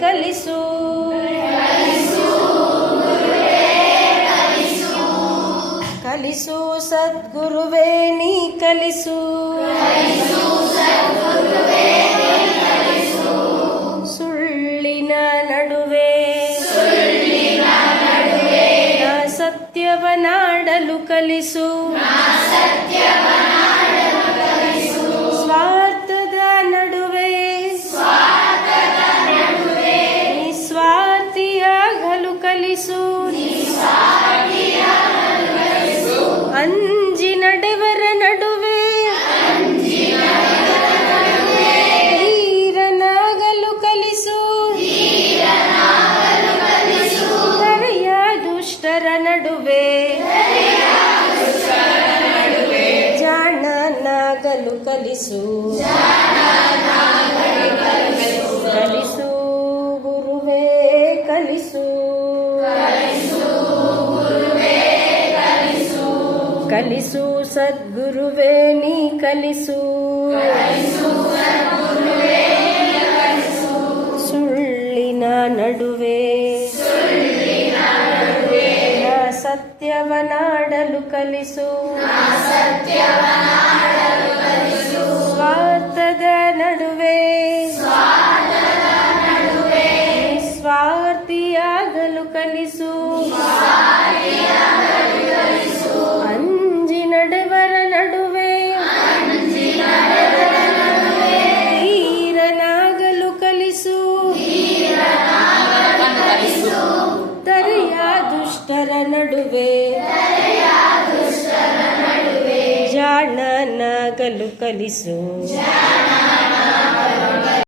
ಕಲಿಸು ಕಲಿಸು ಸದ್ಗುರುವೇ ನೀ ಕಲಿಸು ಸುಳ್ಳಿನ ನಡುವೆ ನಾ ಸತ್ಯವನಾಡಲು ಕಲಿಸು ಸ್ವಾರ್ಥದ ನಡುವೆ ನಿಸ್ವಾರ್ಥಿಯಾಗಲು ಕಲಿಸು ಅಂಜಿ ನಡೆವರ ನಡುವೆ ಧೀರನಾಗಲು ಕಲಿಸು ಧರೆಯ ದುಷ್ಟರ ನಡುವೆ ಜಾಣನಾಗಲು ಕಲಿಸು ಕಲಿಸು ಗುರುವೇ ಕಲಿಸು ಕಲಿಸು ಸದ್ಗುರುವೇ ನೀ ಕಲಿಸು ಸುಳ್ಳಿನ ನಡುವೆ ನಾ ಸತ್ಯವನಾಡಲು ಕಲಿಸು ಸ್ವಾರ್ಥದ ನಡುವೆ ನಿಸ್ವಾರ್ಥಿಯಾಗಲು ಕಲಿಸು ಅಂಜಿ ನಡೆವರ ನಡುವೆ ಧೀರನಾಗಲು ಕಲಿಸು ಧರೆಯ ದುಷ್ಟರ ನಡುವೆ ಜಾಣನಾಗಲು ಕಲಿಸು